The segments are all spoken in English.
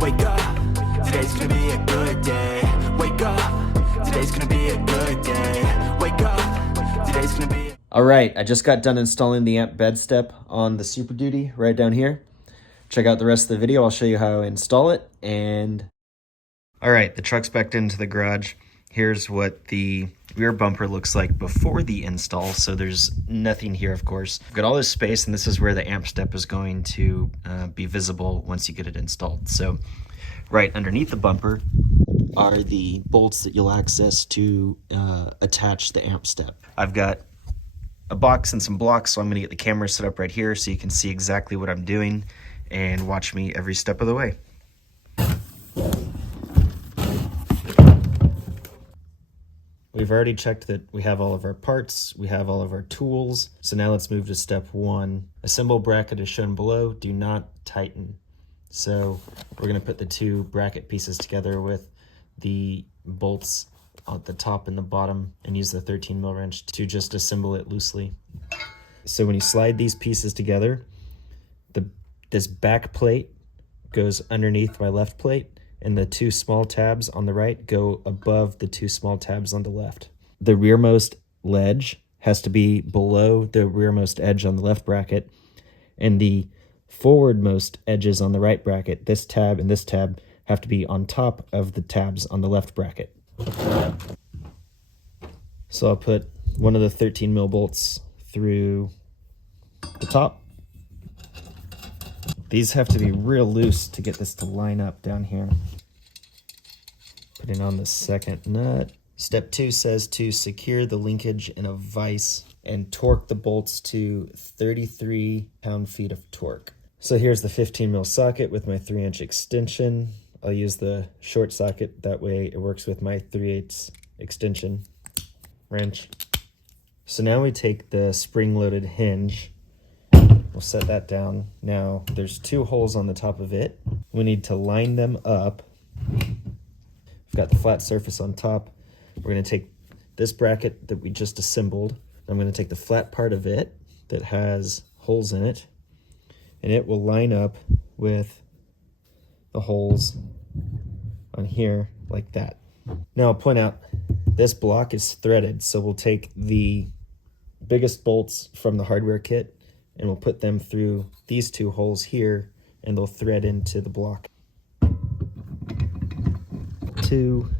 Wake up, today's gonna be a good day. Wake up, today's gonna be a good day. Wake up, today's gonna be. All right, I just got done installing the amp BedStep on the Super Duty right down here. Check out the rest of the video. I'll show you how I install it. And all right, the truck's backed into the garage. Here's what the rear bumper looks like before the install. So there's nothing here, of course. I've got all this space, and this is where the amp step is going to be visible once you get it installed. So right underneath the bumper are the bolts that you'll access to attach the amp step. I've got a box and some blocks, so I'm gonna get the camera set up right here so you can see exactly what I'm doing and watch me every step of the way. We've already checked that we have all of our parts, we have all of our tools. So now let's move to step one. Assemble bracket is shown below, do not tighten. So we're gonna put the two bracket pieces together with the bolts at the top and the bottom and use the 13mm wrench to just assemble it loosely. So when you slide these pieces together, this back plate goes underneath my left plate, and the two small tabs on the right go above the two small tabs on the left. The rearmost ledge has to be below the rearmost edge on the left bracket, and the forwardmost edges on the right bracket, this tab and this tab, have to be on top of the tabs on the left bracket. So I'll put one of the 13mm bolts through the top. These have to be real loose to get this to line up down here. Putting on the second nut. Step 2 says to secure the linkage in a vise and torque the bolts to 33 pound-feet of torque. So here's the 15mm socket with my 3-inch extension. I'll use the short socket, that way it works with my 3/8 extension wrench. So now we take the spring-loaded hinge. We'll set that down. Now there's two holes on the top of it. We need to line them up. We've got the flat surface on top. We're going to take this bracket that we just assembled. I'm going to take the flat part of it that has holes in it, and it will line up with the holes on here like that. Now I'll point out this block is threaded, so we'll take the biggest bolts from the hardware kit and we'll put them through these two holes here, and they'll thread into the block. 2.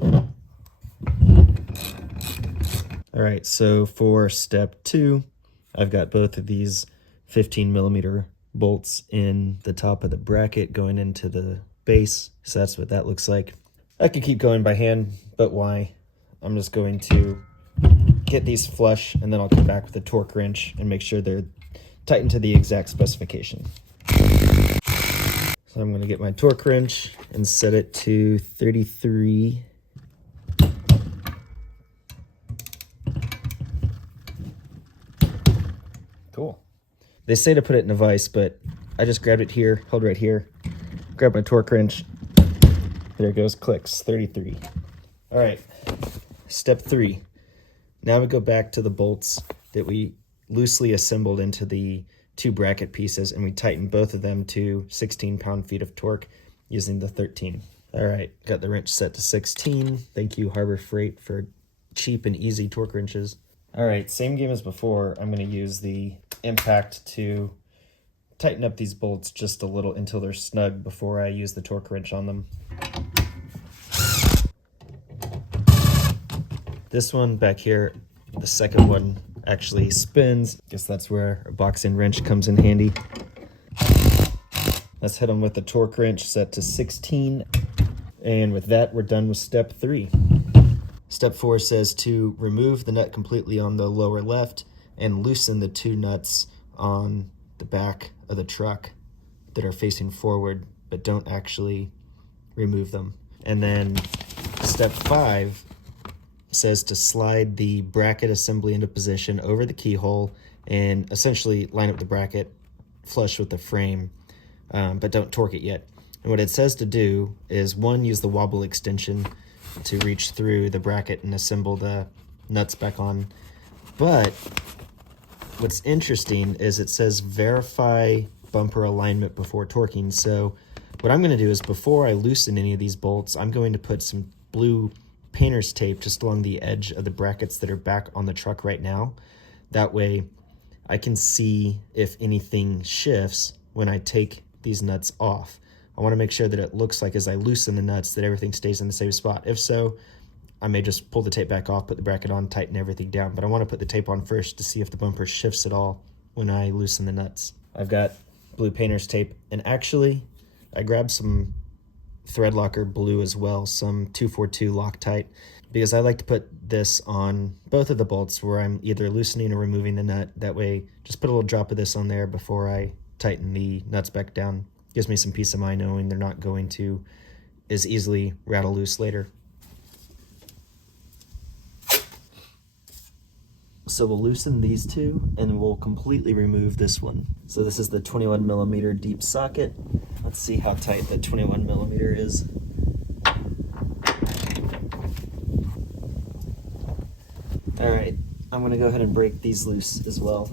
All right, so for step 2, I've got both of these 15mm bolts in the top of the bracket going into the base. So that's what that looks like. I could keep going by hand, but why? I'm just going to get these flush, and then I'll come back with a torque wrench and make sure they're tightened to the exact specification. So I'm going to get my torque wrench and set it to 33. Cool. They say to put it in a vise, but I just grabbed it here, held right here, grabbed my torque wrench. There it goes, clicks, 33. All right, step 3. Now we go back to the bolts that we loosely assembled into the two bracket pieces, and we tighten both of them to 16 pound-feet of torque using the 13. All right, got the wrench set to 16. Thank you, Harbor Freight, for cheap and easy torque wrenches. All right, same game as before. I'm going to use the impact to tighten up these bolts just a little until they're snug before I use the torque wrench on them. This one back here, the second one, actually spins. Guess that's where a box-in wrench comes in handy. Let's hit them with the torque wrench set to 16. And with that, we're done with step 3. Step 4 says to remove the nut completely on the lower left and loosen the two nuts on the back of the truck that are facing forward, but don't actually remove them. And then step 5 says to slide the bracket assembly into position over the keyhole and essentially line up the bracket flush with the frame, but don't torque it yet. And what it says to do is, 1, use the wobble extension to reach through the bracket and assemble the nuts back on. But what's interesting is it says verify bumper alignment before torquing. So What I'm going to do is before I loosen any of these bolts, I'm going to put some blue painter's tape just along the edge of the brackets that are back on the truck right now. That way I can see if anything shifts when I take these nuts off. I want to make sure that it looks like as I loosen the nuts that everything stays in the same spot. If so, I may just pull the tape back off, put the bracket on, tighten everything down. But I want to put the tape on first to see if the bumper shifts at all when I loosen the nuts. I've got blue painter's tape, and actually I grabbed some thread locker blue as well, some 242 Loctite, because I like to put this on both of the bolts where I'm either loosening or removing the nut. That way, just put a little drop of this on there before I tighten the nuts back down. Gives me some peace of mind knowing they're not going to as easily rattle loose later. So we'll loosen these two and we'll completely remove this one. So this is the 21 millimeter deep socket. Let's see how tight the 21 millimeter is. All right, I'm gonna go ahead and break these loose as well.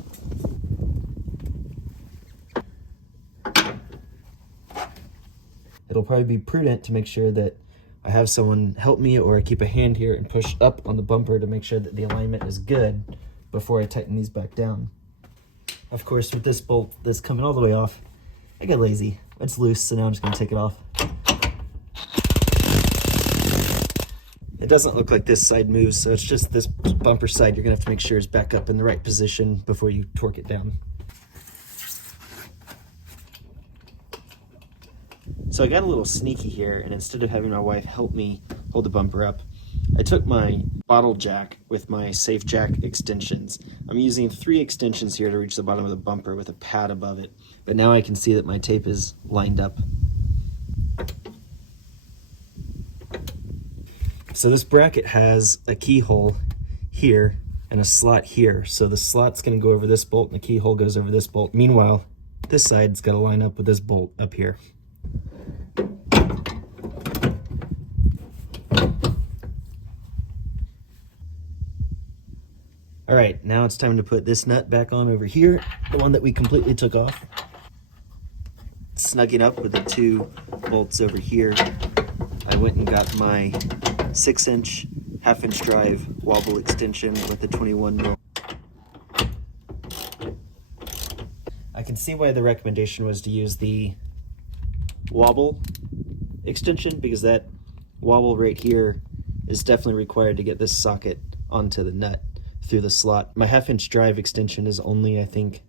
It'll probably be prudent to make sure that I have someone help me or I keep a hand here and push up on the bumper to make sure that the alignment is good before I tighten these back down. Of course, with this bolt that's coming all the way off, I got lazy. It's loose, so now I'm just gonna take it off. It doesn't look like this side moves, so it's just this bumper side you're gonna have to make sure is back up in the right position before you torque it down. So I got a little sneaky here, and instead of having my wife help me hold the bumper up, I took my bottle jack with my safe jack extensions. I'm using 3 extensions here to reach the bottom of the bumper with a pad above it. But now I can see that my tape is lined up. So this bracket has a keyhole here and a slot here. So the slot's gonna go over this bolt and the keyhole goes over this bolt. Meanwhile, this side's gotta line up with this bolt up here. All right, now it's time to put this nut back on over here, the one that we completely took off. Snugging up with the 2 bolts over here, I went and got my 6-inch, 1/2-inch drive wobble extension with the 21 mil. I can see why the recommendation was to use the wobble extension, because that wobble right here is definitely required to get this socket onto the nut through the slot. My 1/2-inch drive extension is only, I think,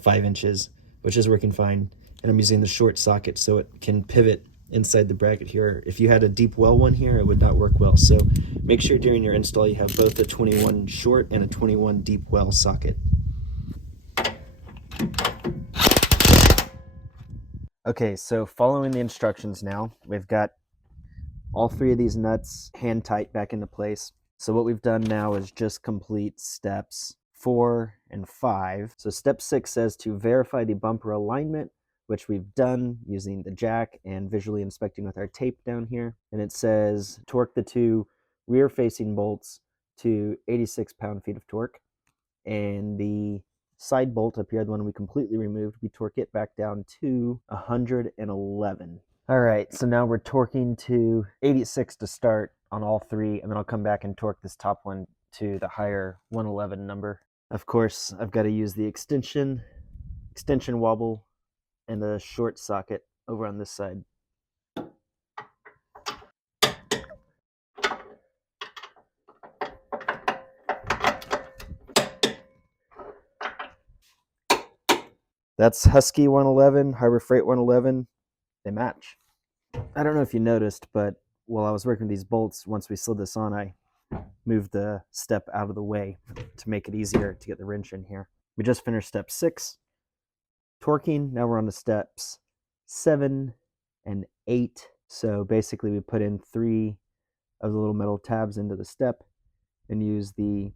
5 inches, which is working fine. And I'm using the short socket so it can pivot inside the bracket here. If you had a deep well one here, it would not work well. So make sure during your install you have both a 21 short and a 21 deep well socket. Okay, so following the instructions now, we've got all 3 of these nuts hand tight back into place. So what we've done now is just complete steps 4 and 5. So step 6 says to verify the bumper alignment, which we've done using the jack and visually inspecting with our tape down here. And it says torque the 2 rear facing bolts to 86 pound-feet of torque. And the side bolt up here, the one we completely removed, we torque it back down to 111. All right, so now we're torquing to 86 to start on all 3, and then I'll come back and torque this top one to the higher 111 number. Of course, I've got to use the extension wobble, and the short socket over on this side. That's Husky 111, Harbor Freight 111. They match. I don't know if you noticed, but while I was working these bolts, once we slid this on, I moved the step out of the way to make it easier to get the wrench in here. We just finished step 6, torquing. Now we're on to steps 7 and 8. So basically we put in 3 of the little metal tabs into the step and use the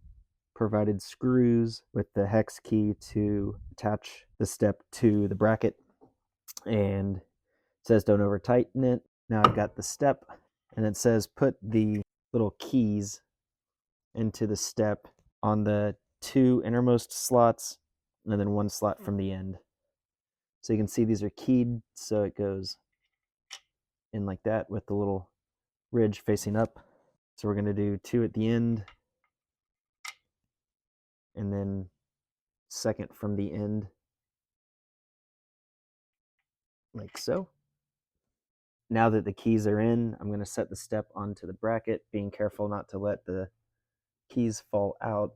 provided screws with the hex key to attach the step to the bracket. And it says don't over tighten it. Now I've got the step, and it says put the little keys into the step on the 2 innermost slots and then 1 slot from the end. So you can see these are keyed, so it goes in like that with the little ridge facing up. So we're going to do 2 at the end, and then second from the end, like so. Now that the keys are in, I'm going to set the step onto the bracket, being careful not to let the keys fall out.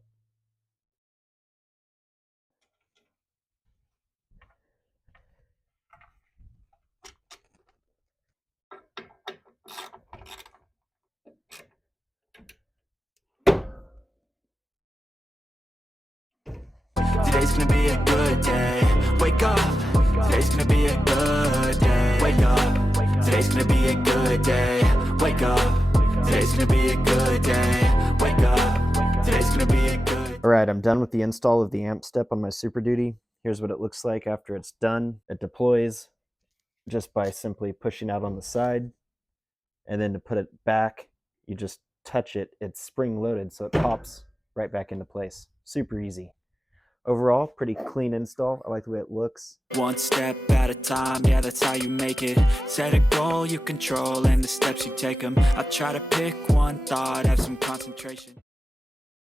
Today's gonna be a good day. Wake up. Today's gonna be a good day. Wake up. Today's gonna be a good day. Wake up. Today's gonna be a good day. Wake up. Today's gonna be a good. All right, I'm done with the install of the amp step on my Super Duty. Here's what it looks like after it's done. It deploys just by simply pushing out on the side. And then to put it back, you just touch it. It's spring loaded, so it pops right back into place. Super easy. Overall, pretty clean install. I like the way it looks. One step at a time, yeah, that's how you make it. Set a goal you control and the steps you take them. I try to pick one thought, have some concentration.